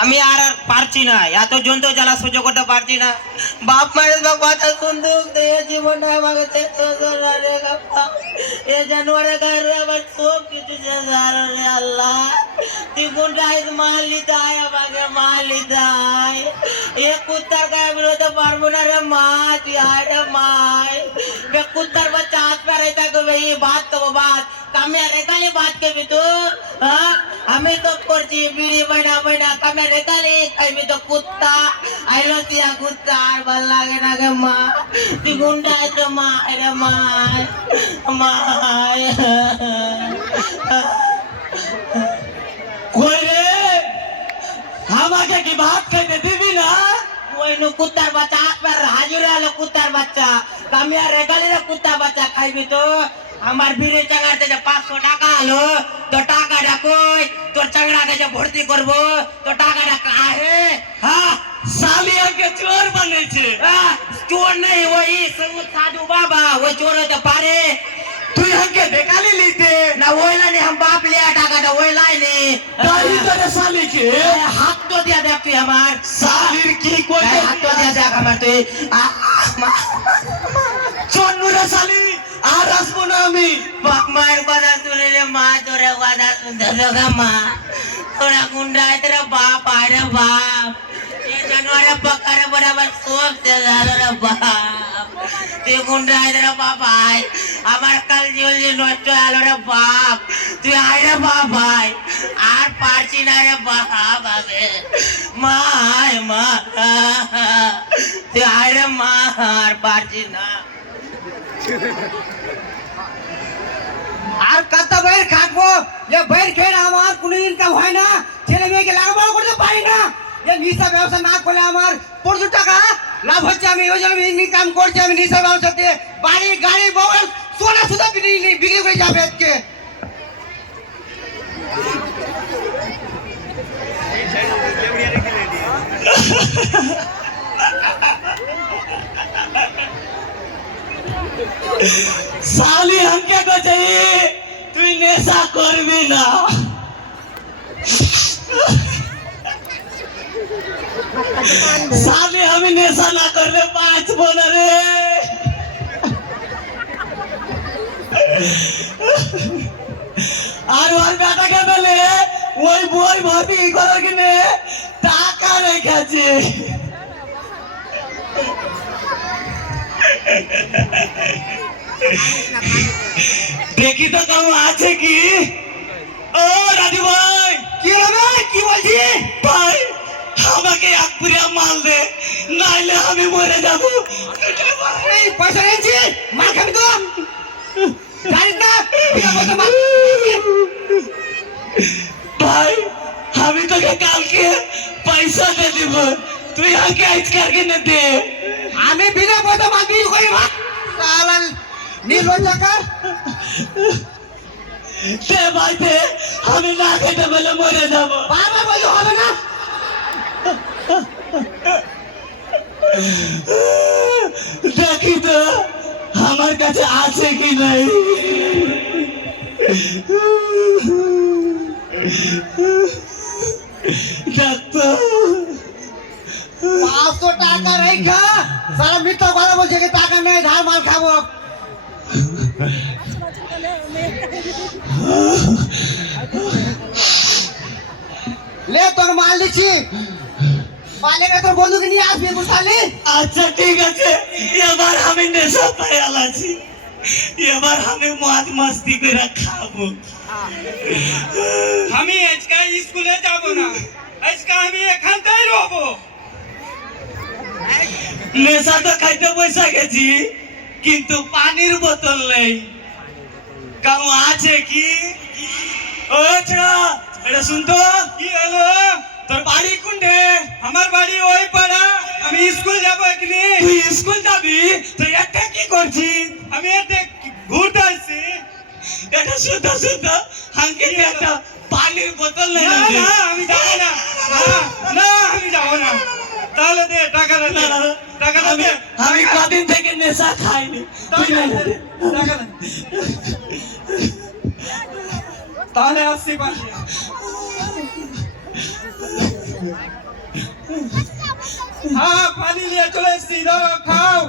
আমি আর পারছি না, এত জন্তু জ্বালা সহ্য করতে পারছি না। বাপ মায়ের কথা শুনতে জীবনটা আমাকে এ জানুয়ারি গায়ে আমার সব কিছু আল্লাহ তুই গুন্ডাই মারলি তাই আমাকে মারলি তাই এ কুত্তার গায়ে বেরোতে পারবো না রে মা, তুই আয় রে মায় কুত্তার বাচ্চা হাত পেরে থাকবে বাদ করবো বাদ কামে রেখালি বাদ করবি তো আমি তো করছি বিড়ি বইনা বইনা কামে রেখালি খাইবি তো কুত্তা আইলো দিয়া কুত্তা আর ভাল লাগে না গে মা তুই গুন্ডা তো মা রে মায় মায় কই রে আমাকে কি ভাত খাইতে দিবি না? ওই নো কুত্তার বাচ্চা হাত পা হাজুরে আলো কুত্তার বাচ্চা কামিয়া রেখালি রে কুত্তার বাচ্চা খাইবি তো আমার বিড়ি চাঙার থেকে 500 টাকা আলো তো টাকাটা কই তোর চাঙড়াকে যে ভর্তি করবো তো টাকাটা কাহে হ্যাঁ সালিয়াকে চোর বানিয়েছে। চোর নেই ওই সাধু বাবা ওই চোর হতে পারে। তুই हमके देखाली लीते ना ওইলা নি हम बाप लिया টাকাটা ওইলাই নি তাই তোরে সালিকে হাত তো দিয়া দেখ তুই আমার সালির কি কই হাত তো দিয়া দেখ আমার তুই চন্নুরে সালি আর আসবো না আমি। বাপ মায়ের কথা শুনে রে মা তোরে কথা শুনতে গা মা তোরা গুন্ডা তোরা বাপ আয় রে বাপ ये जानवर पकड़ बराबर सोच से रे बाप তুই গুন্ডা রে বাপ আয় আমার কাল জলদি নষ্ট হলো রে বাপ তুই আয় রে বাপ ভাই আর পারছি না রে বাপ আবে মা আয় মা তুই আয় রে মা আর পারছি না আর কত বাইর খাবো যে বাইর খেয়ে আমার কোনো ইনকাম হয় না ছেলে মেয়েকে লেখাপড়া করতে পারি না যে নিশা ব্যবসা না করলে আমার প্রচুর টাকা লাভ হচ্ছে আমি ওই জন্য ইনকাম করছি আমি নিশা ব্যবসাতে বাড়ি গাড়ি বউল সোনা সুতা বিক্রি করে যাবে আজকে साली हमके को चाहिए তুই নেশা করবি না। সালি আমি নেশা না করলে বাঁচবো না রে। আর ওর বেটাকে বলে ওই বই ভর্তি করার কিনে টাকা রেখেছে। দেখি তো কাউ আছে কি? ও রাজু ভাই কি হবে কি বলছি ভাই আমাকে এক পুরিয়া মাল দে নাইলে আমি মরে যাব। এই পয়সা নিয়েছি মার খাবি তো জানিস না ভাই আমি তোকে কালকে পয়সা দে দিব তুই আগে আজকাল কিনে দে। আমি বিনা পয়সা মাল বিল করি মা সালাল নির্লজ্জাকার দে ভাই দে আমি না খেতে বলে মরে যাব। বারবার বলতে হবে না দেখি তো আমার কাছে আছে কি নাই। ডাক্তার 500 টাকা রেখা সারা মিথ্যা কথা বলছে কি টাকা নেই ধার মাল খাবো লে তোর মাল দিচ্ছি মালিকা তোর বন্ধুকে নিয়ে আসবি বুঝলি। আচ্ছা ঠিক আছে এবার আমি নেশা পাইয়াল আছি এবার আমি মদ মস্তি করে খাবো। আমি আজকে স্কুলে যাব না আজকে আমি এখানটাই রহবো। নেশা তো খাইতে পয়সা গেছি কিন্তু পানির বোতল নেই কাউ আছে কি? ও ছোড়া এটা শুনতো কি হলো তোর বাড়ি কোনটে? আমার বাড়ি ওই পাড়া আমি স্কুল যাব এখানে। তুই স্কুল যাবি তুই একটা কি করছিস? আমি এতে ঘুরতে আসছি। এটা শুনতো শুনতো হাঙ্কে একটা পানির বোতল নেই না না আমি যাব না না আমি যাব না। তাহলে দে টাকাটা দে টাকাটা দে। আমি কদিন থেকে নেশা খাইনি তুই না দে। টাকা দে। তাহলে আসছি পাশে। হ্যাঁ পানি নিয়ে চলে এসছি, ধরো খাও।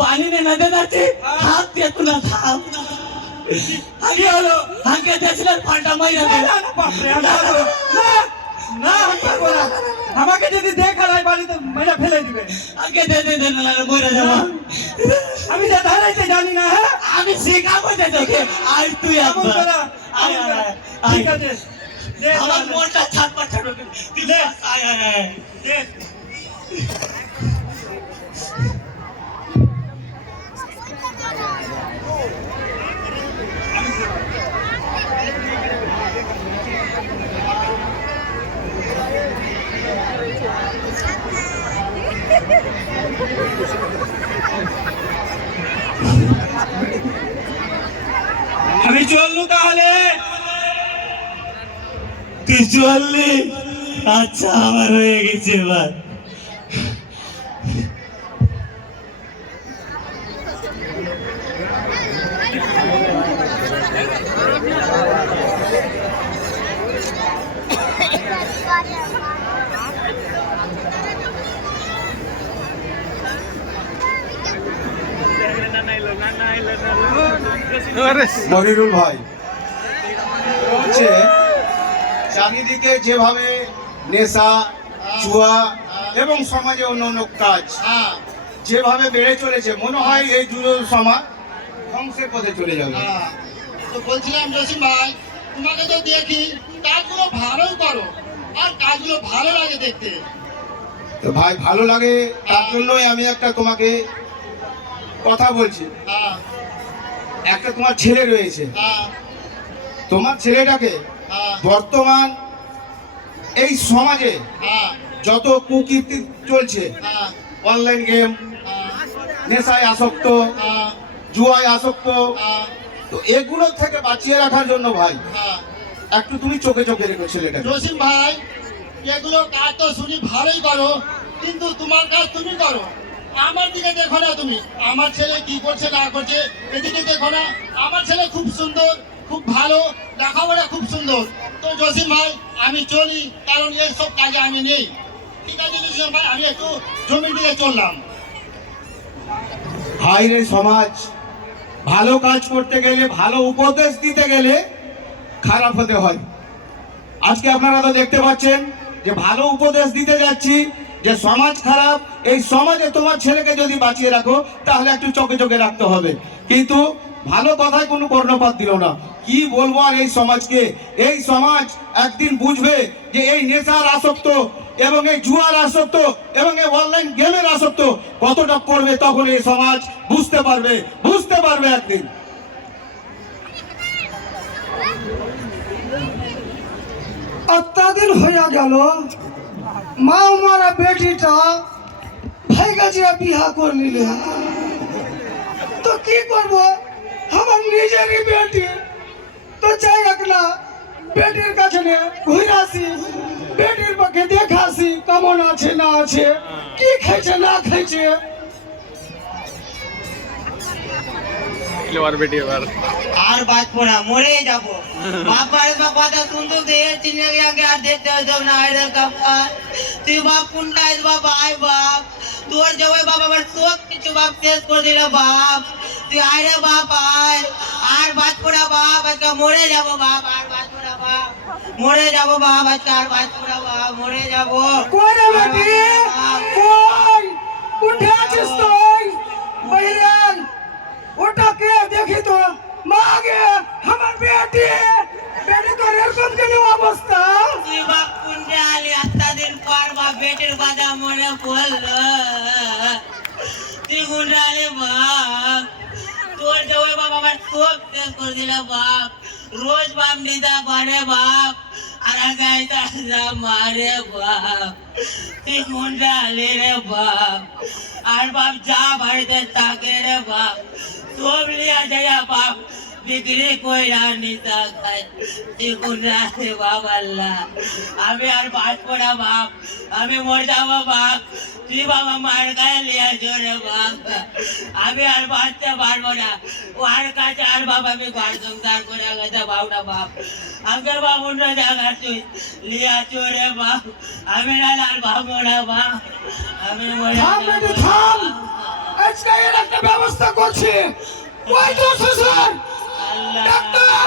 পানি নে না দাদাজি, হাত দিয়ে তো না থাম। আগে হলো আগে দেশলের ফাটা মাইরা দে। না, না, বাপরে, আমি পারবো না। না, না, আমি পারবো না। আমাকে যদি দেখা যায় বাড়িতে মেরে ফেলে দিবে। আগে দে দে দে না মরে যাবো। আমি যে ধারাইতে জানি না। হ্যাঁ আমি শেখাবো দে তোকে। আই তুই এমন একবার করা, আয় এমন করা। আয় ঠিক আছে দে, আমার তাহলে। মনটা ছাটপাট ছাড়ো। তুই দে। আয় আয় আয়। দে। আমি চললু তাহলে। তুই চললি? আচ্ছা আমার হয়ে গেছে এবার। মনিরুল ভাই, হচ্ছে চারিদিকে যেভাবে নেশা, জুয়া এবং সমাজে অন্য কাজ যেভাবে বেড়ে চলেছে, মনে হয় এই যুব সমাজ ধ্বংসের পথে চলে যাবে। তো বলছিলাম জসিম ভাই, তোমাকে তো দেখি কাজগুলো ভালোই করো, আর কাজগুলো ভালো লাগে দেখতে। তো ভাই ভালো লাগে, তার জন্যই আমি একটা তোমাকে কথা বলছি। হ্যাঁ, একটা তোমার ছেলে রয়েছে, হ্যাঁ, তোমার ছেলেটাকে হ্যাঁ, বর্তমান এই সমাজে হ্যাঁ, যত কুকীর্তি চলছে, হ্যাঁ, অনলাইন গেম, হ্যাঁ, নেশায় আসক্ত, হ্যাঁ, জুয়ায় আসক্ত, হ্যাঁ, তো এগুলোর থেকে বাঁচিয়ে রাখার জন্য ভাই হ্যাঁ। একটু তুমি চোখে চোখে রেখো ছেলেটাকে। জসিম ভাই, এগুলো কাজ তো শুনি ভালোই করো, কিন্তু তোমার কাজ তুমি করো, আমার দিকে দেখো না তুমি। আমার ছেলে কি করছে না করছে এদিকে দেখো না। আমার ছেলে খুব সুন্দর, খুব ভালো, লেখাপড়া খুব সুন্দর। তো জসিম ভাই আমি চলি, কারণ এইসব কাজে আমি নেই। ঠিক আছে জসিম ভাই, আমি একটু জমির দিকে চললাম। হাইরে সমাজ, ভালো কাজ করতে গেলে, ভালো উপদেশ দিতে গেলে খারাপ হতে হয়। আজকে আপনারা তো দেখতে পাচ্ছেন যে ভালো উপদেশ দিতে যাচ্ছি যে সমাজ খারাপ, এই সমাজে তোমার ছেলেকে যদি বাঁচিয়ে রাখো তাহলে একটু চোখে চোখে রাখতে হবে, কিন্তু ভালো কথায় কোনো কর্ণপাত দিল না। কি বলবো আর এই সমাজকে? এই সমাজ একদিন বুঝবে যে এই নেশার আসক্ত এবং এই জুয়ার আসক্ত এবং এই অনলাইন গেমের আসক্ত কতটা করবে, তখন এই সমাজ বুঝতে পারবে একদিন। অত্যাদিন হইয়া গেল, মা মারা বেটিটা ভাই গাছিয়া বিহা করে নিলে, তো কি করব? আমার নিজেরই বেটি, তো চাই একলা বেটির কাছে নিয়ে ঘুরে আসি, বেটির পক্ষে দেখে আসি কেমন আছে না আছে, কি খাইছে না খাইছে। আর বাঁচবো না, মরে যাবো। বাপারে বাপ কথা শুনতো তো এর চিনে গিয়ে আর দেখতে হতো না। আরে কপাল, তুই বাপ কোনটা আইস বাপ? আয় বাপ, তোর জবাই বাপ আমার সব কিছু বাপ শেষ করে দিল বাপ। তুই আয় রে বাপ আয়, আর বাঁচবো না বাপ, আজকে মরে যাবো বাপ, আর বাঁচবো না বাপ, মরে যাবো বাপ, আজকে আর বাঁচবো না বাপ, মরে যাবো। কই রে বেটি, কই কোথায় আছিস তুই? বাইরে ওটা কে দেখি তো। মাগে আমার বেটি, বেটি তোর এরকম কেন অবস্থা? তুই বাপ কোনটা আলি? এতদিন পর বাপ বেটির কথা মনে পড়লো। তুই কোনটা আলি বাপ? তোর জবাই বাপ আমার সব শেষ করে দিল বাপ। রোজ বাপ নিদা করে বাপ, আর গাইতা মারে বাপ। তুই কোনটা আলি রে বাপ? আর বাপ যা বাড়িতে থাকে রে বাপ, সব লিয়া যায় বাপ। বিক্রি কইরা নিতা খায় তুই কোন রাতে বাপ আল্লাহ আমি আর বাঁচবো না বাপ আমি মরে যাবো বাপ তুই বাবা মার গায়ে লিয়া জোরে বাপ আমি আর বাঁচতে পারবো না ওর কাছে আর বাপ আমি ঘর সংসার করে গেছে বাবু না বাপ আমাকে বাবু না জায়গা তুই লিয়া চোরে বাপ আমি না আর ভাবো না বাপ আমি মরে থাম বেটি থাম আজকে এর একটা ব্যবস্থা করছি ওই তো শ্বশুর আল্লাহ ডাক্তার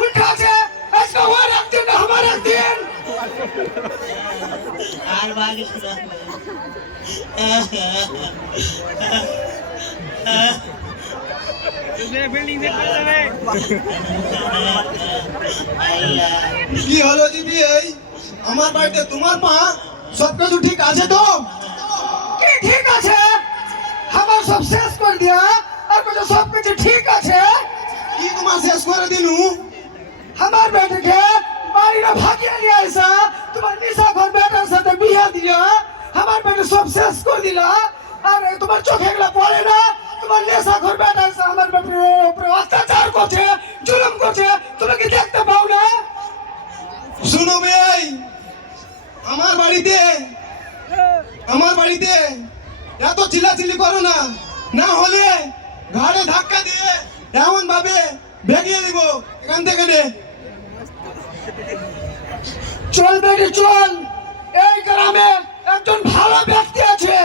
উঠা আছে আজকে ওর একদিন না আমার একদিন আর বাকি আল্লাহ কি হলো দিদি এই আমার বাড়িতে তোমার মা সব কিছু ঠিক আছে তো? কি ঠিক আছে আমার সব শেষ করে দিয়া আর কিছু সব কিছু ঠিক আছে কি তোমার শেষ করে দিনু? আমার বেটাকে বাড়িটা ভাগিয়ে নিয়ে আসা তোমার নিশাখর বেটার সাথে বিয়ে দিলা আমার বেটা সব শেষ করে দিলা আর এই তোমার চোখে এগুলা পড়ে না তোমার নেশাখর বেটা এসে আমার বেটার উপরে অত্যাচার করছে জুলুম করছে তুমি কি দেখতে পাও না শুনো ভাই আমার বাড়িতে এত চিল্লাচিল্লি করো না না হলে ঘাড়ে ধাক্কা দিয়ে এমন ভাবে ভেঙিয়ে দিব এখান থেকে রে। চল বেটি চল এই গ্রামে একজন ভালো ব্যক্তি আছে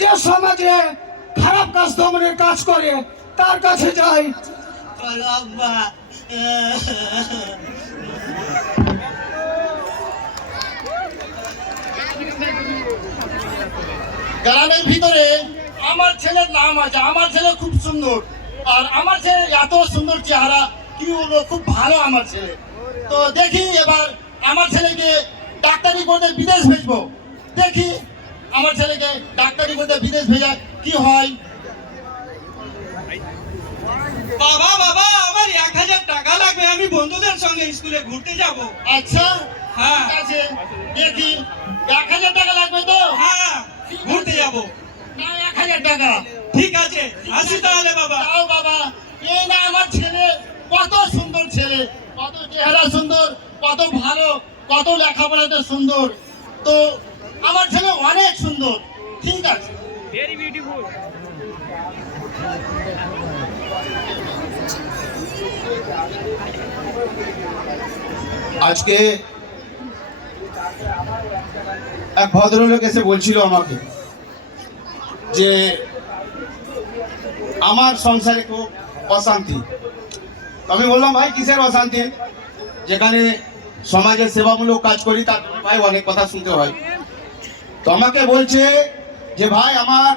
যে সমাজে খারাপ কাজ দমনের কাজ করে তার কাছে যাই চলো আব্বা গ্রামের ভিতরে আমার ছেলের নাম আছে আমার ছেলে খুব সুন্দর আর আমার ছেলে এত সুন্দর চেহারা কি হলো খুব ভালো আমার ছেলে তো দেখি এবার আমার ছেলেকে ডাক্তারি করতে বিদেশ ভেজবো দেখি আমার ছেলেকে ডাক্তারি করতে বিদেশ ভেজা কি হয় বাবা বাবা আমার 1000 টাকা লাগবে আমি বন্ধুদের সঙ্গে স্কুলে ঘুরতে যাব আচ্ছা হ্যাঁ। ঠিক আছে দেখি 1000 টাকা লাগবে তো হ্যাঁ ঘুরতে যাব না 1000 টাকা ঠিক আছে আসি তাহলে বাবা যাও বাবা এই না আমার ছেলে কত সুন্দর ছেলে কত চেহারা সুন্দর কত ভালো কত লেখাপড়াতে সুন্দর তো আমার ছেলে অনেক সুন্দর ঠিক আছে আজকে এক ভদ্রলোক এসে বলছিল আমাকে যে আমার সংসারে খুব অশান্তি তো আমি বললাম ভাই কিসের অশান্তি যেখানে সমাজের সেবামূলক কাজ করি তার জন্য ভাই অনেক কথা শুনতে হয় তো আমাকে বলছে যে ভাই আমার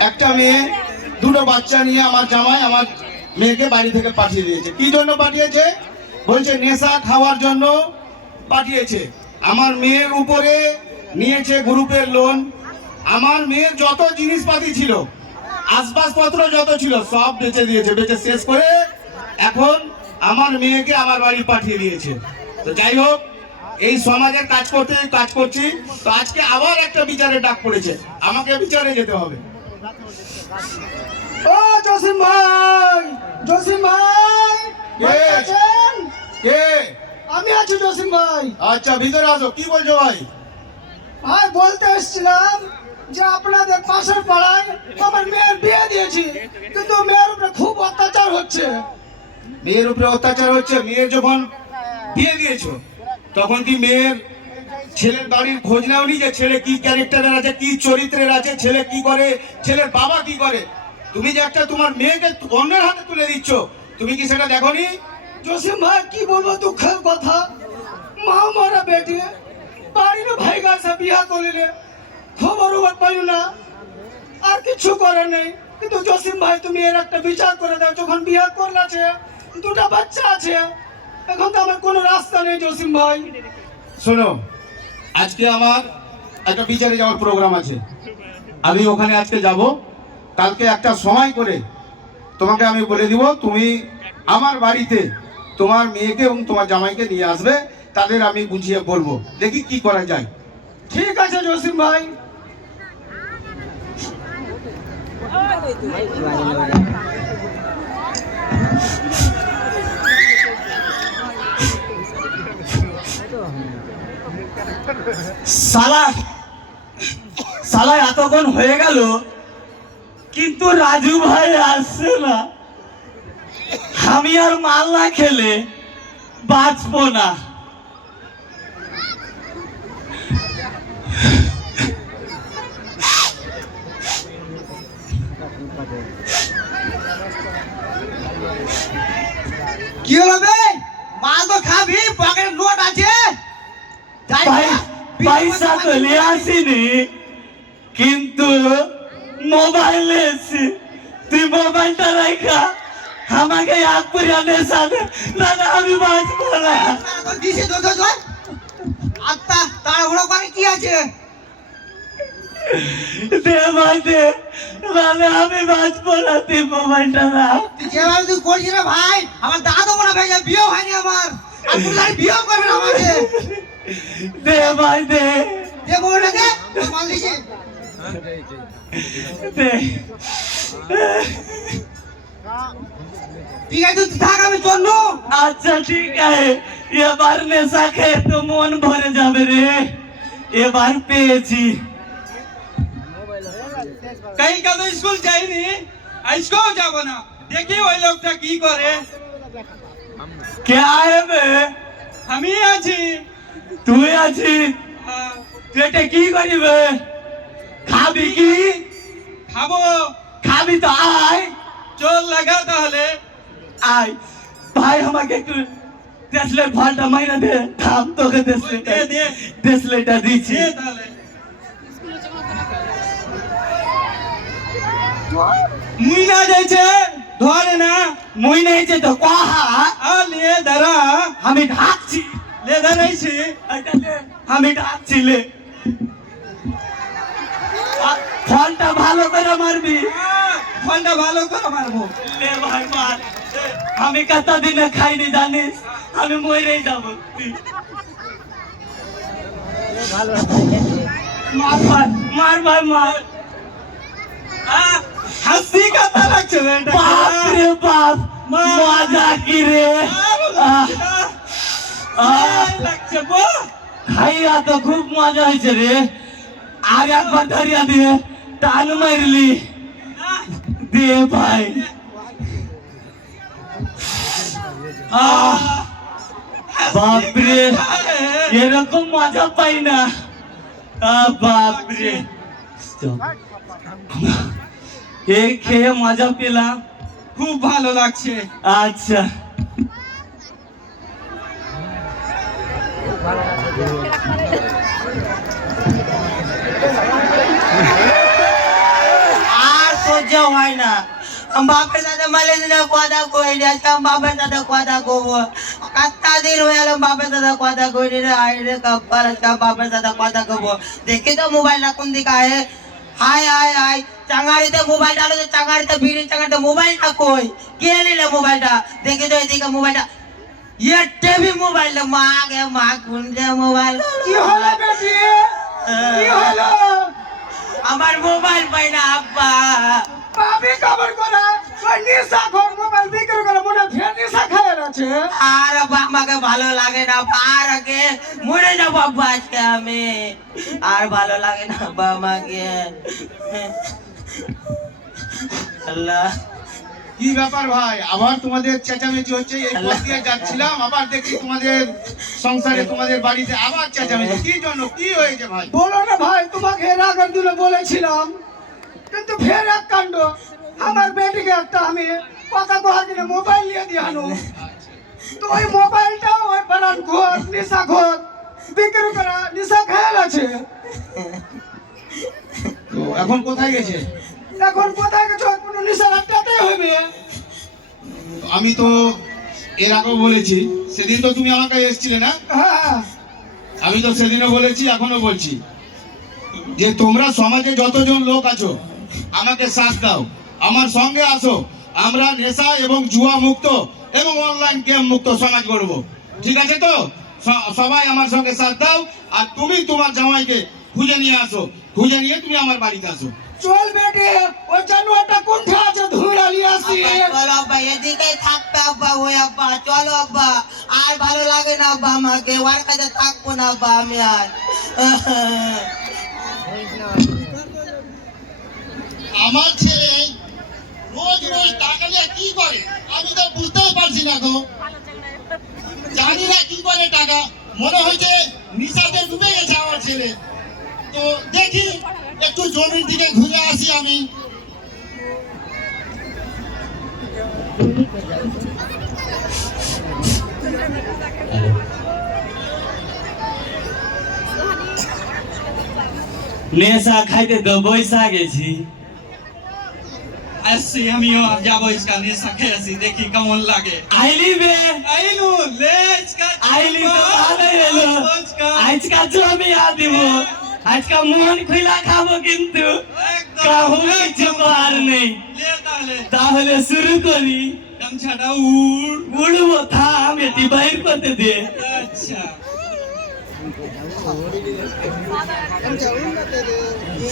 একটা মেয়ে দুটো বাচ্চা নিয়ে আমার জামাই আমার মেয়েকে বাড়ি থেকে পাঠিয়ে দিয়েছে কি জন্য পাঠিয়েছে বলছে নেশা খাওয়ার জন্য পাঠিয়েছে আমার মেয়ের উপরে নিয়েছে গ্রুপের লোন আমার মেয়ের যত জিনিসপাতি ছিল আসবাবপত্র যত ছিল সব বেচে দিয়েছে বেচে শেষ করে এখন আমার মেয়েকে আমার বাড়ি পাঠিয়ে দিয়েছে তো যাই হোক এই সমাজের কাজ করছি তো আজকে আবার একটা বিচারের ডাক পড়েছে আমাকে বিচারে যেতে হবে ও জসিম ভাই কে? আছেন? কে আমি আছি জসিম ভাই আচ্ছা ভিতরে আসো কি বলছো ভাই ভাই বলতে এসেছিলাম যে আপনাদের পাশের পাড়ায় আমার মেয়ের বিয়ে দিয়েছি কিন্তু মেয়ের উপরে খুব অত্যাচার হচ্ছে মেয়ের উপরে অত্যাচার হচ্ছে মেয়ের যখন বিয়ে দিয়েছো তখন কি মেয়ের ছেলের বাড়ির খোঁজ নাওনি যে ছেলে কি ক্যারেক্টারের আছে কি চরিত্রের আছে ছেলে কি করে ছেলের বাবা কি করে তুমি যে একটা তোমার মেয়েকে অন্যের হাতে তুলে দিচ্ছ তুমি কি সেটা দেখোনি জসিম ভাই কি বলবো দুঃখের কথা মা মারা বেটি বাড়ির ভাই গাছে বিয়া করিলে খবর পাইল না আর কিছু করে নেই কিন্তু জসিম ভাই তুমি এর একটা বিচার করে দাও যখন বিয়া করলাছে দুটা বাচ্চা আছে এখন তো আমার কোনো রাস্তা নেই জসিম ভাই শোনো আজকে আমার একটা বিচারে যাওয়ার প্রোগ্রাম আছে আমি ওখানে আজকে যাব কালকে একটা সময় করে তোমাকে আমি বলে দিব তুমি আমার বাড়িতে তোমার মেয়েকে এবং তোমার জামাইকে নিয়ে আসবে তাদের আমি বুঝিয়ে বলবো দেখি কি করা যায় ঠিক আছে জসিম ভাই সালা সালা এতক্ষণ হয়ে গেল কিন্তু রাজু ভাই আসছে না। আমি আর মাল না খেলে বাঁচবো না। কি হলো বে? মাল তো খাবি, পকেটে নোট আছে। যাই ভাই না, পয়সা তো নিয়ে আসিনি কিন্তু মোবাইল এসে তুই মোবাইলটা রাখা আমাকে এক পুরানের সাথে না না আমি বাঁচবো না। দিছে তো তো তো। আত্মা তাড়াহুড়ো করে কি আছে? দে ভাই দে, মানে আমি বাঁচবো না, তুই মোবাইলটা রাখ। তুই যেভাবে তুই করছিস রে ভাই, আমার দাদা মনে ভাই বিয়ে হয়নি আমার। আর পুরো বিয়ে করবে না আমাকে। দে ভাই দে দে মোবাইলটা দে, তোর মাল দিছি। দে। ঠিক আছে তুই থাক, আমি চললু। আচ্ছা ঠিক আছে, এবার নেশা খেয়ে তো মন ভরে যাবে রে। এবার পেয়েছি। कहीं का तो स्कूल जाइनी, इसको जाबो ना। देखिए ওই লোকটা কি করে। কে আবে? আমি আছি। তুই আছিস? হ্যাঁ, তুই এটা কি করিবে? খাবি কি? খাবো। খাবি তো আয় চল লাগা তাহলে। আয়। ভাই আমাকে একটু দেশলেট ভালটা মাইনা দে। থাম তোকে দেশলেট দে, দে। দেশলেটটা দিচ্ছি। দে তাহলে। মুই না যাইছে ধরে না। মুই নেই যে তো কাহা আ লে দাঁড়া। আমি ঢাকছি। লে দাঁড়াইছি। এটা লে, আমি ঢাকছি লে। ফলটা ভালো করে মারবি। ফোনটা ভালো করে মারবো। লে ভাই মার। আমি কত দিনে খাইনি জানিস, আমি মরেই যাব। মার ভাই, মার ভাই মার। হাসি কথা লাগছে বেটা। বাপ রে বাপ, মজা কি রে। লাগছে বো। খাইয়া তো খুব মজা হয়েছে রে। আর একবার ধরিয়া দিয়ে টান মারলি। দে ভাই। বাপ রে, এরকম মজা পাই না। বাপ রে, এই খেয়ে মজা পেলাম। খুব ভালো লাগছে। আচ্ছা আর সহ্য হয় না। বাপের সাথে মালিকের কথা কইনি, আজকে বাপের সাথে কথা কব। কাত্তা দিন হয়ে গেল বাপের সাথে কথা কইনি রে। আই রে কপাল, আজকে বাপের সাথে কথা কব। দেখি তো মোবাইলটা কোন দিকে আয়। হাই হাই হাই, চাঙাড়িতে মোবাইল ডালো, চাঙাড়িতে বিড়ি, চাঙাড়িতে মোবাইলটা কই? কে নিলে মোবাইলটা? দেখি তো এদিকে মোবাইলটা। ये टीवी मोबाइल माँ के माँ कौन से मोबाइल কি হলো বেটি? কি হলো? আমার মোবাইল পাই না আব্বা। বাপি খবর করে ওই নিশা খোর মোবাইল বিক্রি করে মনে হয় ফের নিশা খায় আছে। আর আব্বা আমাকে ভালো লাগে না। আর আগে মরে যাবো আব্বা আজকে আমি। আর ভালো লাগে না আব্বা আমাকে। আল্লাহ, কি ব্যাপার ভাই, আবার তোমাদের চেঁচামেচি হচ্ছে? এই পথ দিয়ে যাচ্ছিলাম, আবার দেখি তোমাদের সংসারে, তোমাদের বাড়িতে আবার চেঁচামেচি। কি জন্য, কি হয়েছে ভাই? বলো না ভাই, তোমাকে এর আগের দিনে বলেছিলাম, কিন্তু ফের এক কাণ্ড। আমার বেটিকে একটা আমি কথা কোহার দিনে মোবাইল নিয়ে দিয়ানো, তো ওই মোবাইলটা ওই পারান ঘর নিশা ঘর বিক্রি করা নিশা খেয়াল আছে। তো এখন কোথায় গেছে? এখন কোথায় গেছো? কোনো নিশার আটটাতে হবে। আমি তো এর আগেও বলেছি, সেদিন তো তুমি আমাকে এসেছিলে না? হ্যাঁ, আমি তো সেদিনও বলেছি, এখনো বলছি, যে তোমরা সমাজে যতজন লোক আছো আমাকে সাথ দাও, আমার সঙ্গে আসো। আমরা নেশা এবং জুয়া মুক্ত এবং অনলাইন গেম মুক্ত সমাজ গড়ব। ঠিক আছে তো? সবাই আমার সঙ্গে সাথ দাও। আর তুমি তোমার জামাইকে খুঁজে নিয়ে আসো, খুঁজে নিয়ে তুমি আমার বাড়িতে আসো। চল বেটে ওই জানোয়ারটা কোনটা আছে ধুইরা নিয়ে আসি আব্বা, চলো আব্বা, এদিকেই থাকবে আব্বা, ওই আব্বা, চলো আব্বা, আর ভালো লাগে না আব্বা আমাকে, ওর কাছে থাকবো না আব্বা আমি আর। আমার ছেলে রোজ রোজ টাকা নিয়ে কি করে আমি তো বুঝতেই পারছি না গো। জানি না কি করে টাকা, মনে হচ্ছে নিশাতে ডুবে গেছে আমার ছেলে। তো দেখি একটু জমির দিকে ঘুরে আসি আমি। নেশা খাইতে তো বৈশা গেছি। আসছি আমিও আর যাবো ইসকা নেশা খেয়েছি, দেখি কেমন লাগে। আইলি বে, আইলু লেজকা আইলি তো ভালোই এলো। আজকা জমি দিব, আজকা মন খুলা খাবো, কিন্তু কাহু কিছু আর নেই। লে তাহলে তাহলে শুরু করি। গামছাটা উড়। উড়বো, থাম, এটি বাইর করতে দে। আচ্ছা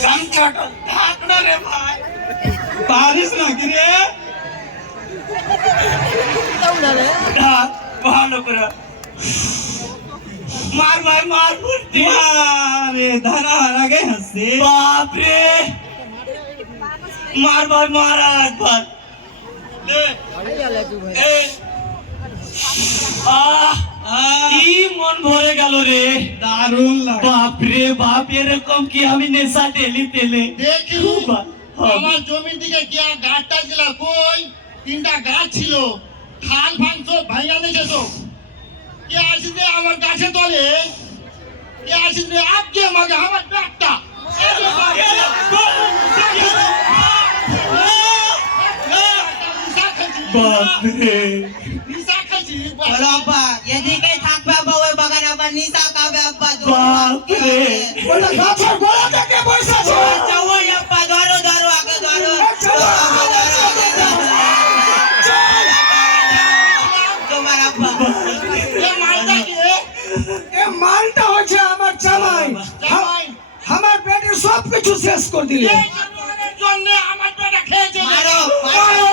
গামছাটা থাক না রে ভাই। পারিস না কি রে? থাক, ভালো করে মার ভাই, মার ফুটতি। আরে ধারা আগে হাসছে। বাপ রে, মার ভাই, মার আর একবার। এই, কি মন ভরে গেল রে। দারুণ লাগে। বাপ রে বাপ, এরকম কি আমি নেশা টেলি তেলে। দেখি খুব ভালো। আমার জমির দিকে গিয়া গাছটা ছিল কই, 3টা গাছ ছিল, খাল ফাল সব ভাঙা দিয়েছে সব। কে আসিছে আমার গাছে তলে, কে আসিছে আজকে আমাকে আমার ব্যাগটা। আরে বাবা, নিশা খাইছি, বাপ রে, নিশা খাইছি। চলো আব্বা, এদিকেই থাকবে আব্বা, ওই বাগানে আবার নিশা খাবে আব্বা, চলো বাপ রে। ওটা গাছের গোড়া থেকে বসেছে আচ্ছা, ওই আব্বা, ধরো ধরো, আগে ধরো, ধরো, আগে ধরো, আগে ধরো। তোমার আব্বা। এ মালটা কে? এ মালটা হচ্ছে আমার জামাই জামাই। আমার পেটে সব কিছু শেষ করে দিলে এই জানোয়ারের জন্য আমার পেটে খেয়েছে। মারো, মারো।